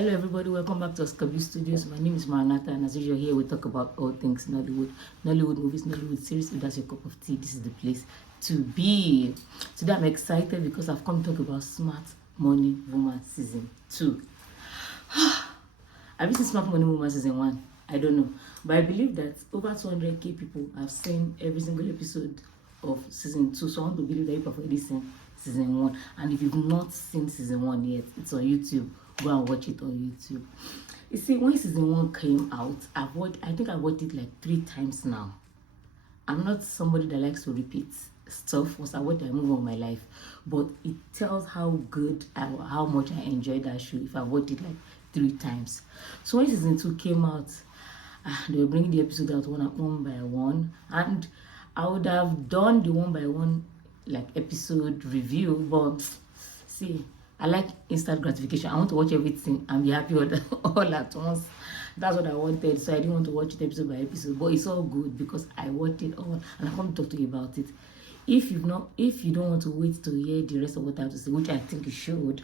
Hello everybody, welcome back to B.Studios. My name is Maranatha, and as usual here we talk about all things Nollywood movies, Nollywood series. If that's your cup of tea, this is the place to be. Today I'm excited because I've come to talk about Smart Money Woman Season 2. Have you seen Smart Money Woman Season 1? I don't know, but I believe that over 200k people have seen every single episode of Season 2, so I want to believe that you have already seen Season 1. And if you've not seen Season 1 yet, it's on YouTube. Go and watch it on YouTube. You see, when Season 1 came out, I think I watched it like 3 times now. I'm not somebody that likes to repeat stuff once I watch, I move on my life, but it tells how good how much I enjoyed that show if I watched it like 3 times. So when Season 2 came out, they were bringing the episode out one by one, and I would have done the one by one like episode review, but see, I like instant gratification. I want to watch everything and be happy all at once. That's what I wanted, so I didn't want to watch it episode by episode, but it's all good because I watched it all and I want to talk to you about it. If you don't want to wait to hear the rest of what I have to say, which I think you should,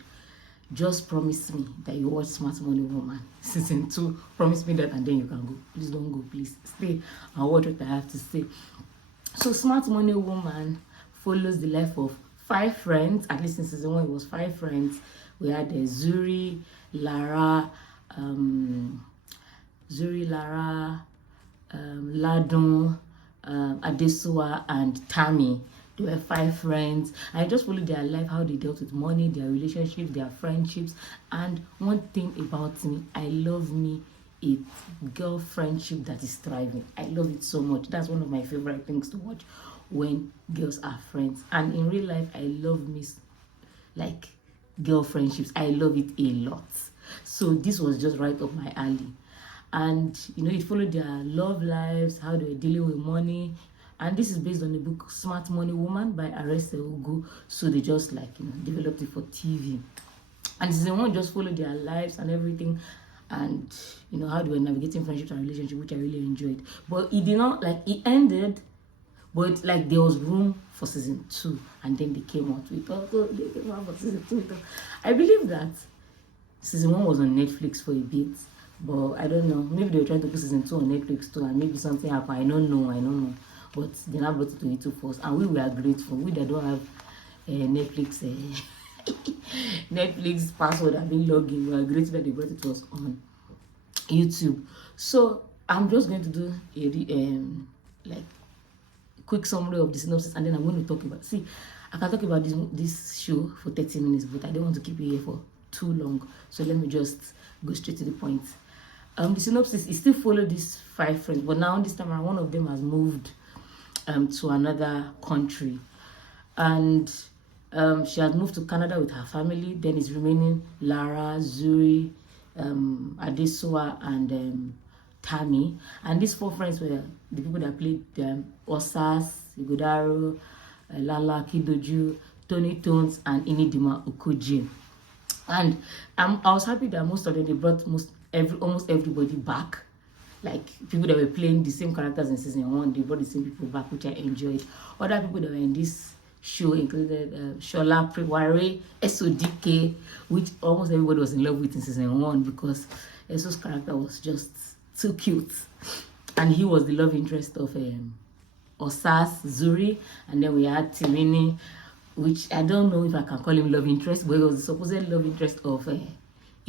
just promise me that you watch Smart Money Woman Season 2. Promise me that, and then you can go. Please don't go. Please stay and watch what I have to say. So Smart Money Woman follows the life of 5 friends. At least in Season 1 it was 5 friends. We had Zuri, Lara, Ladon, Adesua, and Tammy. They were 5 friends. I just followed their life, how they dealt with money, their relationships, their friendships. And one thing about me, I love me a girl friendship that is thriving. I love it so much. That's one of my favorite things to watch when girls are friends. And in real life, I love me like girl friendships. I love it a lot. So this was just right up my alley. And it followed their love lives, how they were dealing with money. And this is based on the book Smart Money Woman by Arese Ogu. So they just developed it for TV. And Season 1 just followed their lives and everything, and how they were navigating friendships and relationships, which I really enjoyed. But it did not it ended, but there was room for Season 2, and then they came out with they came out for Season 2. I believe that Season 1 was on Netflix for a bit, but I don't know. Maybe they were trying to put Season 2 on Netflix too, and maybe something happened. I don't know. But they now brought it to YouTube first, and we were grateful. We that don't have Netflix Netflix password and been logging, we are grateful that they brought it to us on YouTube. So I'm just going to do a quick summary of the synopsis, and then I'm going to talk about. See, I can talk about this show for 30 minutes, but I don't want to keep you here for too long. So let me just go straight to the point. The synopsis is still follow these 5 friends, but now this time around, one of them has moved to another country, and she has moved to Canada with her family. Then it's remaining Lara, Zuri, Adesua, and Tammy. And these 4 friends were the people that played Osas, Igodaro, Lala, Kidoju, Tony Tones, and Inidima Okoji. And I was happy that most of them, they brought almost everybody back. Like people that were playing the same characters in Season 1, they brought the same people back, which I enjoyed. Other people that were in this show included Shola Preware, SODK, which almost everybody was in love with in Season 1 because Eso's character was just too cute. And he was the love interest of Osas, Zuri. And then we had Tirini, which I don't know if I can call him love interest, but he was the supposed love interest of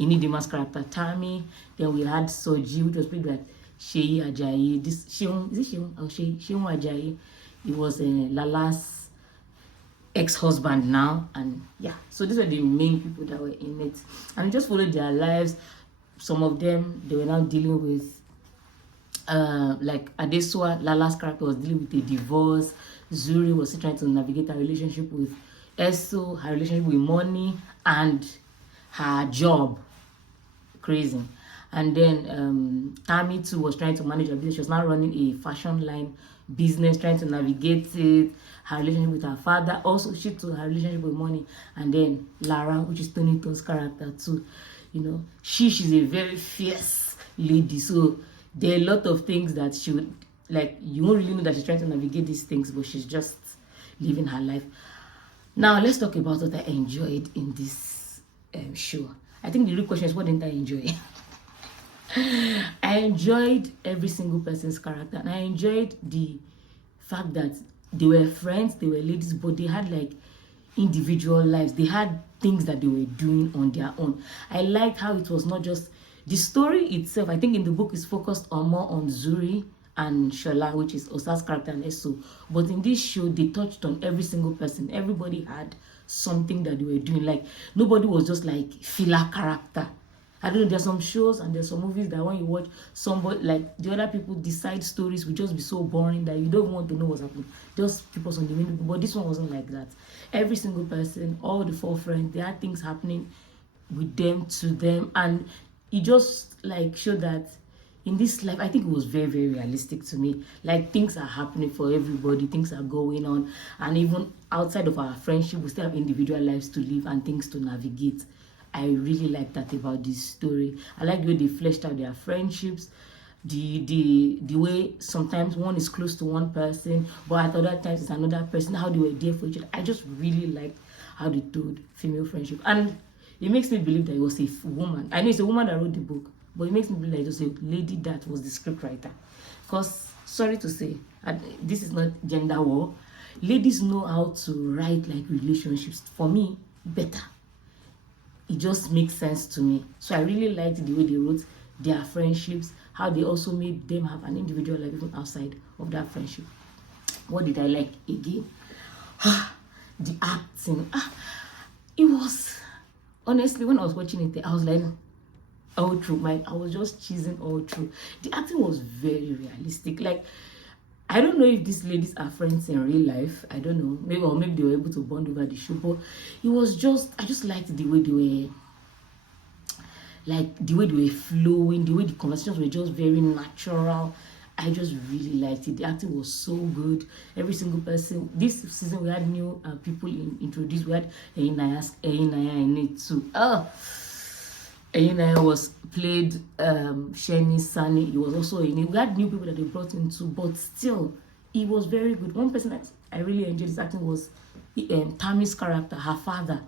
Inidima's character, Tammy. Then we had Soji, which was played by Sheyi Ajayi. Is it Sheyi? Oh, Sheyi Ajayi. It was Lala's ex-husband now. And yeah, so these were the main people that were in it. And just followed their lives. Some of them, they were now dealing with, like Adesua, Lala's character was dealing with a divorce. Zuri was still trying to navigate her relationship with Eso, her relationship with money, and her job. Crazy. And then Tammy too was trying to manage her business. She was now running a fashion line business, trying to navigate it. Her relationship with her father, also she to her relationship with money. And then Lara, which is Tony Tone's character too. She's a very fierce lady. So there are a lot of things that she would you won't really know that she's trying to navigate these things, but she's just living her life. Now let's talk about what I enjoyed in this show. I think the real question is, what didn't I enjoy? I enjoyed every single person's character, and I enjoyed the fact that they were friends, they were ladies, but they had like individual lives. They had things that they were doing on their own. I liked how it was not just the story itself. I think in the book is focused on more on Zuri and Shola, which is Osa's character and Eso. But in this show, they touched on every single person. Everybody had something that they were doing. Like nobody was just like filler character. I don't know, there's some shows and there's some movies that when you watch somebody, like the other people decide stories will just be so boring that you don't want to know what's happening. Just keep us on the main. But this one wasn't like that. Every single person, all the 4 friends, there are things happening with them, to them, and it just like showed that in this life, I think it was very, very realistic to me. Like things are happening for everybody, things are going on, and even outside of our friendship, we still have individual lives to live and things to navigate. I really like that about this story. I like the way they fleshed out their friendships, the way sometimes one is close to one person, but at other times it's another person, how they were there for each other. I just really liked how they told female friendship. And it makes me believe that it was a woman. I know it's a woman that wrote the book, but it makes me believe that it was a lady that was the scriptwriter. Because, sorry to say, this is not gender war. Ladies know how to write like relationships, for me, better. It just makes sense to me. So I really liked the way they wrote their friendships, how they also made them have an individual life even outside of that friendship. What did I like again? The acting. It was, honestly, when I was watching it, I was like, all through, I was just cheesing all through. The acting was very realistic. Like, I don't know if these ladies are friends in real life. I don't know. Maybe they were able to bond over the show. But it was just, I just liked the way they were, like the way they were flowing, the way the conversations were just very natural. I just really liked it. The acting was so good. Every single person. This season we had new people introduced. We had Einaya in it too. Einaya was played Sheni Sani. He was also in it. We had new people that they brought in too, but still, it was very good. One person that I really enjoyed his acting was Tammy's character, her father.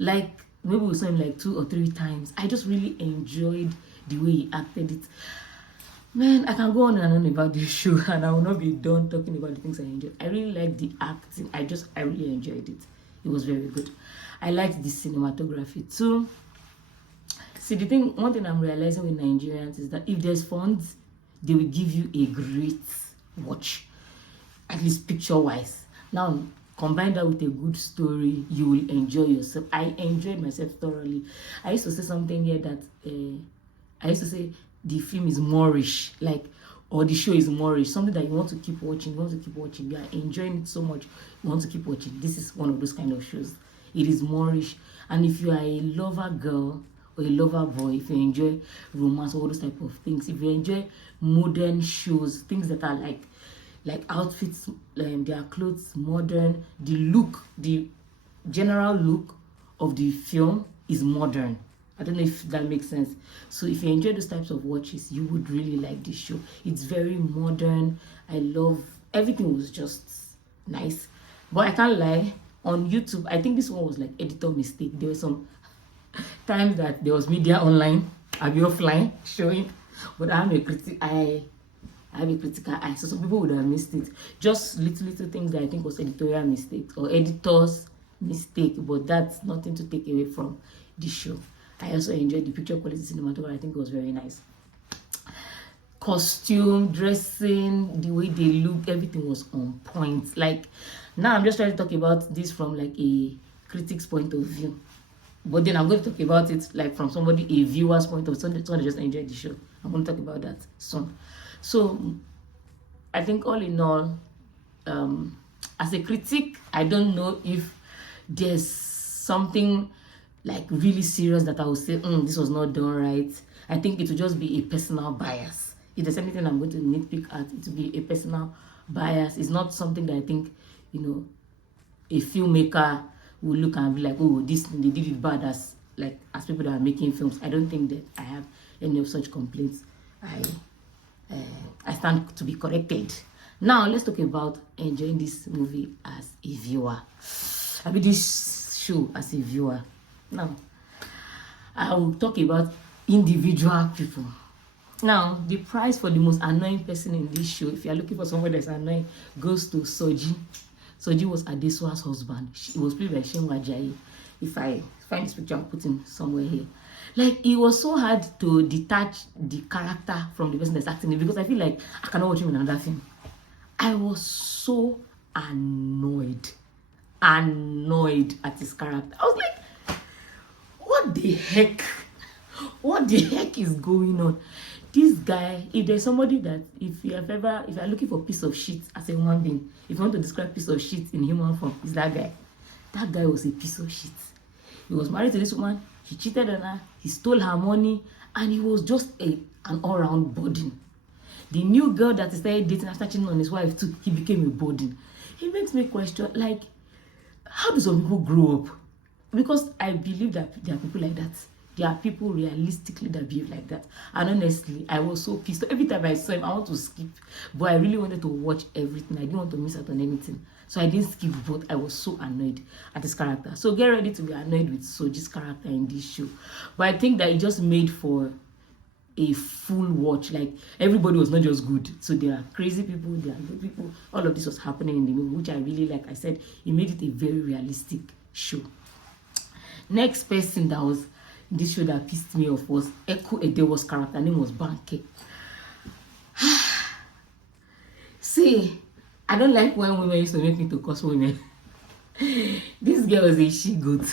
Like, maybe we saw him like 2 or 3 times. I just really enjoyed the way he acted it. Man, I can go on and on about this show and I will not be done talking about the things I enjoyed. I really liked the acting. I really enjoyed it. It was very good. I liked the cinematography too. See, one thing I'm realizing with Nigerians is that if there's funds, they will give you a great watch, at least picture-wise. Now, combine that with a good story, you will enjoy yourself. I enjoyed myself thoroughly. I used to say something here that, I used to say the film is Moorish, like, or the show is Moorish, something that you want to keep watching, you are enjoying it so much, you want to keep watching. This is one of those kind of shows. It is Moorish, and if you are a lover girl, or a lover boy, if you enjoy romance, all those type of things, if you enjoy modern shows, things that are like outfits, their clothes modern, the look, the general look of the film is modern. I don't know if that makes sense. So if you enjoy those types of watches, you would really like this show. It's very modern. I love everything. Was just nice. But I can't lie, on YouTube, I think this one was like editor mistake. There were some times that there was media online, I'll be offline showing, but I have a critical eye, so some people would have missed it. Just little things that I think was editorial mistakes or editor's mistake, but that's nothing to take away from the show. I also enjoyed the picture quality cinematography. I think it was very nice. Costume, dressing, the way they looked, everything was on point. Like, now I'm just trying to talk about this from like a critic's point of view, but then I'm going to talk about it like from somebody, a viewer's point of view, someone just enjoyed the show. I'm going to talk about that soon. So I think all in all, as a critic, I don't know if there's something like really serious that I would say, this was not done right. I think it would just be a personal bias. If there's anything I'm going to nitpick at, it will be a personal bias. It's not something that I think, a filmmaker will look and be like, oh, this, they did it bad as people that are making films. I don't think that I have any of such complaints. I stand to be corrected. Now, let's talk about enjoying this movie as a viewer. I mean, this show as a viewer. Now, I will talk about individual people. Now, the prize for the most annoying person in this show, if you are looking for someone that's annoying, goes to Soji. Soji was Adeswa's husband. He was played by Shenwa Ajayi. If I find this picture, I'll put him somewhere here. Like, it was so hard to detach the character from the person that's acting it, because I feel like I cannot watch him in another thing. I was so annoyed at his character. I was like, what the heck? What the heck is going on? This guy, if there's somebody that, if you're looking for a piece of shit as a human being, if you want to describe piece of shit in human form, it's that guy. That guy was a piece of shit. He was married to this woman, he cheated on her, he stole her money, and he was just an all-round burden. The new girl that he started dating after cheating on his wife too, he became a burden. It makes me question, like, how do some people grow up? Because I believe that there are people like that. There are people realistically that behave like that. And honestly, I was so pissed. Every time I saw him, I want to skip. But I really wanted to watch everything. I didn't want to miss out on anything. So I didn't skip, but I was so annoyed at his character. So get ready to be annoyed with Soji's character in this show. But I think that it just made for a full watch. Like, everybody was not just good. So there are crazy people, there are good people. All of this was happening in the movie, which I really like. I said, it made it a very realistic show. Next person that was this show that pissed me off was Eku Edewo's character. Her name was Banke. See, I don't like when women used to make me to curse women. This girl was a she-goat.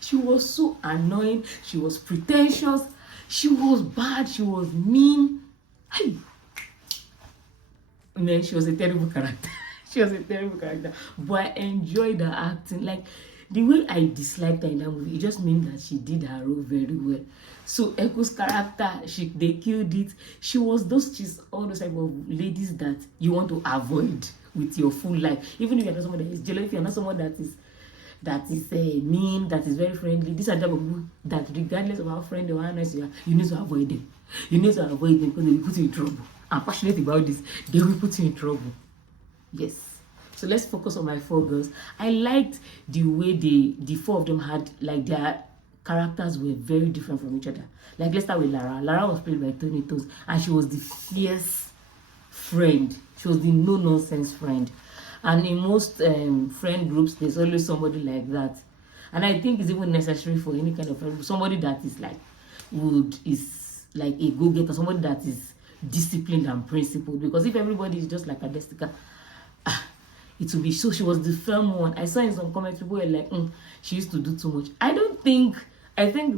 She was so annoying. She was pretentious. She was bad. She was mean. Hey. Man, she was a terrible character. She was a terrible character. But I enjoyed her acting. Like, the way I disliked her in that movie, it just means that she did her role very well. So Eku's character, they killed it. She's all those type of ladies that you want to avoid with your full life. Even if you're not someone that is jealous, if you're not someone that is mean, that is very friendly, these are the type of people that, regardless of how friendly or how nice you are, you need to avoid them. You need to avoid them because they will put you in trouble. I'm passionate about this. They will put you in trouble. Yes. So let's focus on my 4 girls. I liked the way the 4 of them had, like, their characters were very different from each other. Like, let's start with Lara. Lara was played by Toni Toes, and she was the fierce friend. She was the no-nonsense friend. And in most friend groups, there's always somebody like that. And I think it's even necessary for any kind of friend group. Somebody that is like, is like a go-getter, somebody that is disciplined and principled. Because if everybody is just like a Destica, it will be so. She was the firm one. I saw in some comments people were like, she used to do too much. I think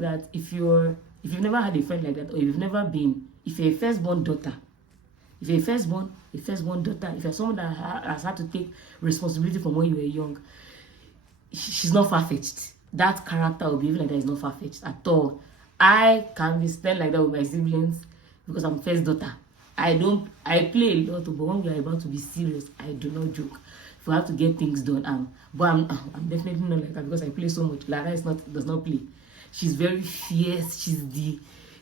that if you've never had a friend like that, or if you're a firstborn daughter, if you're a firstborn daughter, if you're someone that has had to take responsibility from when you were young, she's not far-fetched. That character will be like that is not far-fetched at all. I can be spent like that with my siblings because I'm first daughter. I play a lot, but when we are about to be serious, I do not joke. If we have to get things done, but I'm definitely not like that because I play so much. Lara does not play. She's very fierce. She's the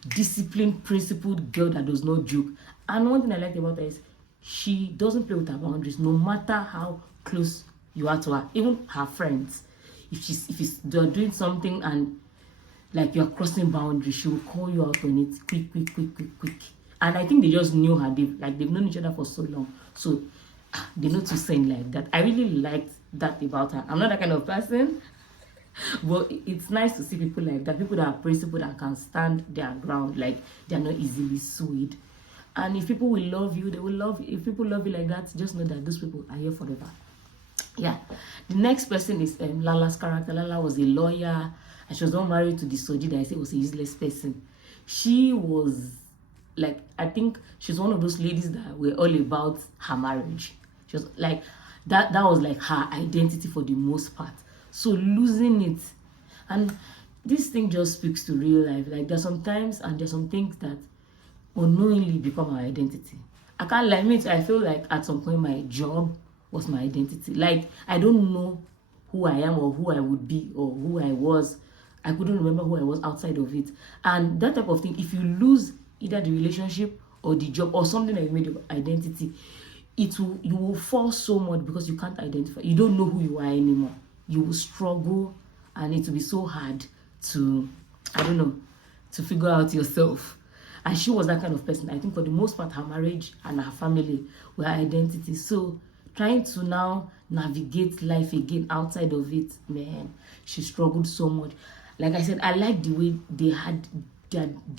disciplined, principled girl that does not joke. And one thing I like about her is she doesn't play with her boundaries, no matter how close you are to her. Even her friends, if they're doing something and like you're crossing boundaries, she will call you out on it quick. And I think they just knew her. They've known each other for so long, so they know to sing like that. I really liked that about her. I'm not that kind of person, but it's nice to see people like that, people that are principled and can stand their ground, like they're not easily swayed. And if people will love you, they will love you. If people love you like that, just know that those people are here forever. Yeah. The next person is Lala's character. Lala was a lawyer, and she was not married to the Soji that I said was a useless person. She was, like, I think she's one of those ladies that were all about her marriage. She was like, that was like her identity for the most part. So losing it, and this thing just speaks to real life. Like, there's some times and there's some things that unknowingly become our identity. I can't lie, I feel like at some point my job was my identity. Like, I don't know who I am or who I would be or who I was. I couldn't remember who I was outside of it. And that type of thing, if you lose either the relationship or the job or something that made your identity, you will fall so much because you can't identify. You don't know who you are anymore. You will struggle, and it will be so hard to I don't know, to figure out yourself. And she was that kind of person. I think for the most part, her marriage and her family were identity. So trying to now navigate life again outside of it, man, she struggled so much. Like I said, I like the way they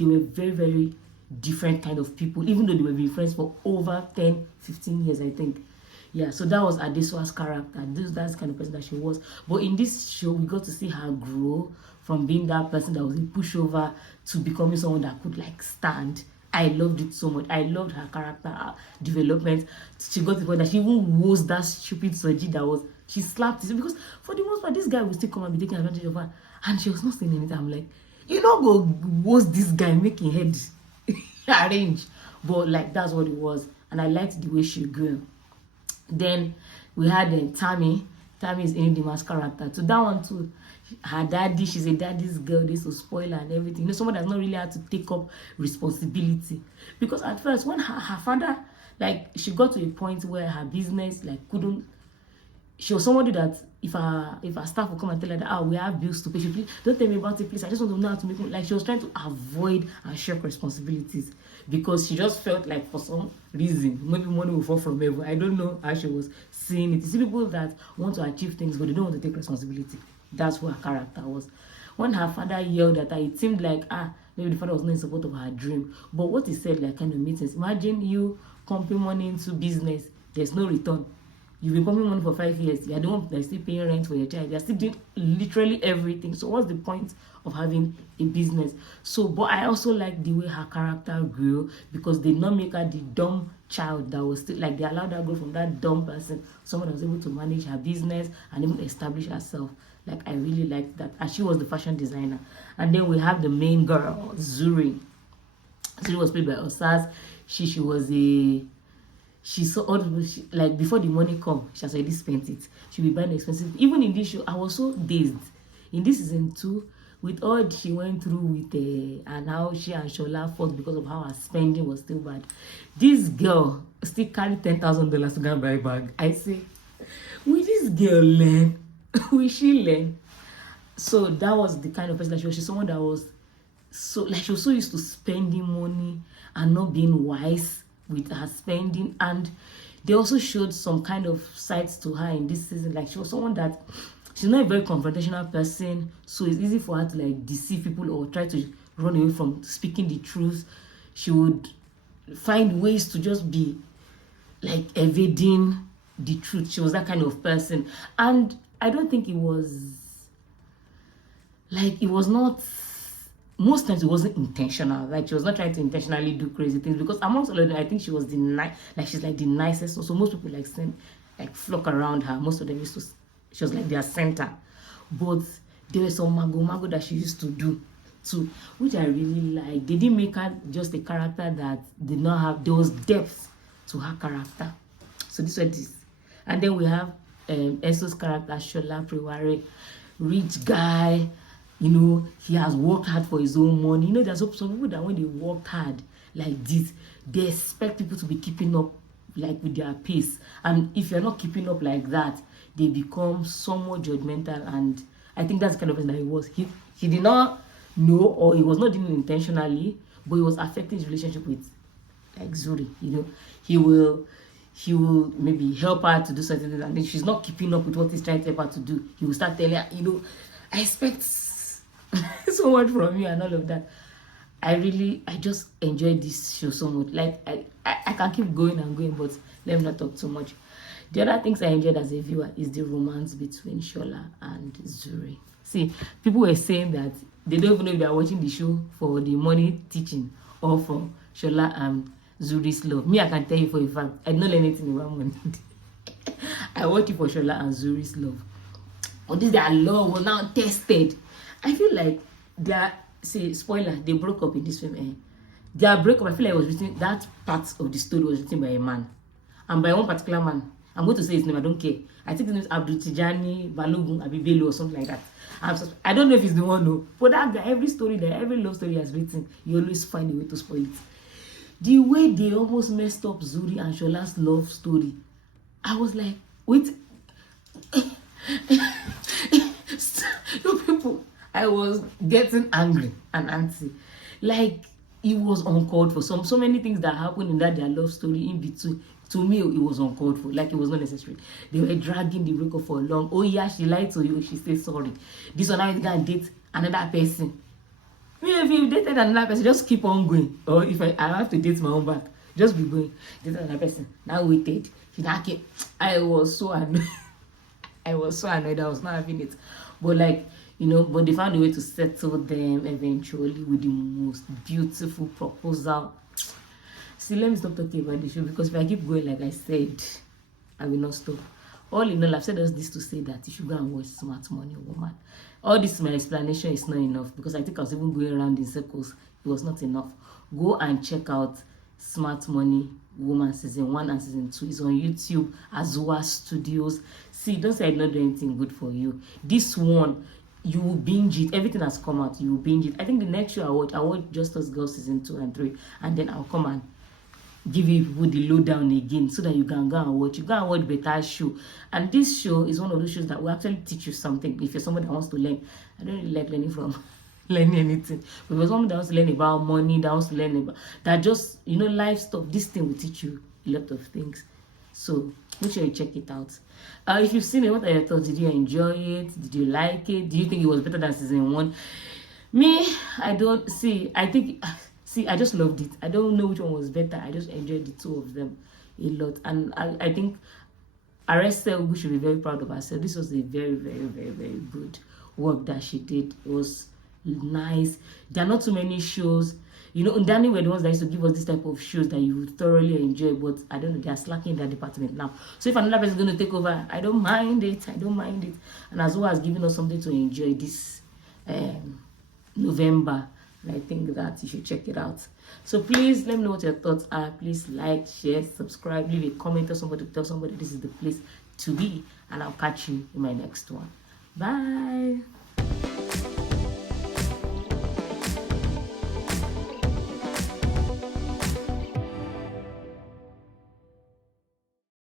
were very, very different kind of people, even though they were been friends for over 10-15 years, I think. Yeah, so that was Adeswa's character. That's the kind of person that she was. But in this show, we got to see her grow from being that person that was a pushover to becoming someone that could like stand. I loved it so much. I loved her character development. She got to the point that she even was that stupid Soji that was, she slapped it. Because for the most part, this guy would still come and be taking advantage of her. And she was not saying anything. I'm like, you know, go was this guy making head arrange. But like, that's what it was. And I liked the way she grew. Then we had Tammy. Tammy is Inidima's character. So that one too, her daddy, she's a daddy's girl, they so spoil her and everything. You know, someone that's not really had to take up responsibility. Because at first, when her father, like, she got to a point where her business, like, couldn't, she was somebody that if her staff would come and tell her that, oh, we have bills to pay, she, please don't tell me about it, please, I just want to know how to make money. Like, she was trying to avoid and shirk responsibilities because she just felt like for some reason maybe money will fall from heaven. I don't know how she was seeing it. You see people that want to achieve things but they don't want to take responsibility. That's what her character was. When her father yelled at her, it seemed like maybe the father was not in support of her dream. But what he said like kind of made sense. Imagine you pumping money into business, there's no return. You've been pumping money for 5 years. You're the one that's still paying rent for your child. You're still doing literally everything. So what's the point of having a business? So, but I also like the way her character grew because they did not make her the dumb child that was still, like, they allowed her to go from that dumb person, someone that was able to manage her business and even establish herself. Like, I really liked that. And she was the fashion designer. And then we have the main girl, Zuri. Zuri was played by Osas. She was she saw all the, like, before the money come, she has already spent it. She'll be buying expensive. Even in this show, I was so dazed. In this season 2, with all she went through with and how she and Shola fought because of how her spending was still bad. This girl still carried $10,000 to go and buy a bag. I say, will this girl learn? Will she learn? So that was the kind of person that she was. She's someone that was so, like, she was so used to spending money and not being wise with her spending. And they also showed some kind of sides to her in this season. Like, she was someone that, she's not a very confrontational person, so it's easy for her to like deceive people or try to run away from speaking the truth. She would find ways to just be like evading the truth. She was that kind of person. And I don't think it was like, it was not, most times it wasn't intentional. Like, she was not trying to intentionally do crazy things, because amongst all of them, I think she was the like, she's like the nicest. So most people like flock around her. Most of them used to, she was like their center. But there was some mago that she used to do too, which I really like. They didn't make her just a character that did not have, there was depth to her character. So this was this. And then we have Eso's character, Shola Priware, rich guy. You know, he has worked hard for his own money. You know, there's some people that when they worked hard like this, they expect people to be keeping up like with their pace. And if you're not keeping up like that, they become somewhat judgmental. And I think that's the kind of person that he was. He did not know, or he was not doing it intentionally, but he was affecting his relationship with like Zuri. You know, he will maybe help her to do certain things, and then she's not keeping up with what he's trying to help her to do. He will start telling her, you know, I expect so much from you and all of that. I just enjoyed this show so much. Like, I can keep going and going, but let me not talk too much. The other things I enjoyed as a viewer is the romance between Shola and Zuri. See, people were saying that they don't even know if they are watching the show for the money teaching or for Shola and Zuri's love. Me, I can tell you for a fact, I don't know anything about money. I watch it for Shola and Zuri's love. But this their love was now tested. I feel like spoiler, they broke up in this film. Their breakup, I feel like it was written, that part of the story was written by a man. And by one particular man. I'm going to say his name, I don't care. I think his name is Abdul Tijani Balogun Abibelu or something like that. I don't know if he's the one, no. But that guy, every love story he has written, you always find a way to spoil it. The way they almost messed up Zuri and Shola's love story, I was like, wait. No, people, I was getting angry and antsy. Like, it was uncalled for. So many things that happened in that their love story in between. To me, it was uncalled for. Like, it was not necessary. They were dragging the breakup for long. Oh yeah, she lied to you. She said sorry. This one now is gonna date another person. Me, if you dated another person, just keep on going. Or if I have to date my own back, just be going. Date another person. Now waited. She now came. I was so annoyed. I was so annoyed. I was not having it. But like, but they found a way to settle them eventually with the most beautiful proposal. See, let me stop talking about the show, because if I keep going, like I said, I will not stop. All in all, I've said this to say that you should go and watch Smart Money Woman. All this, my explanation is not enough, because I think I was even going around in circles. It was not enough. Go and check out Smart Money Woman season 1 and season 2. It's on YouTube as B.Studios. See, don't say I did not do anything good for you. This one, you will binge it. Everything has come out, you will binge it. I think the next show I watch Just Us Girls season 2 and 3, and then I'll come and give you people the lowdown again, so that you can go and watch. You go and watch better show. And this show is one of those shows that will actually teach you something. If you're somebody that wants to learn, I don't really like learning from learning anything. But if you're someone that wants to learn about money, that wants to learn about that, just life stuff, this thing will teach you a lot of things. So make sure you check it out. If you've seen it, what are your thoughts? Did you enjoy it? Did you like it? Do you think it was better than season 1? Me, I don't see. I think. See, I just loved it. I don't know which one was better. I just enjoyed the two of them a lot. And I think Arrested should be very proud of herself. This was a very, very, very, very good work that she did. It was nice. There are not too many shows. Danny were the ones that used to give us this type of shows that you would thoroughly enjoy. But I don't know, they are slacking in that department now. So if another person is going to take over, I don't mind it. I don't mind it. And as well as giving us something to enjoy this November. And I think that you should check it out. So please let me know what your thoughts are. Please like, share, subscribe, leave a comment, tell somebody this is the place to be. And I'll catch you in my next one. Bye.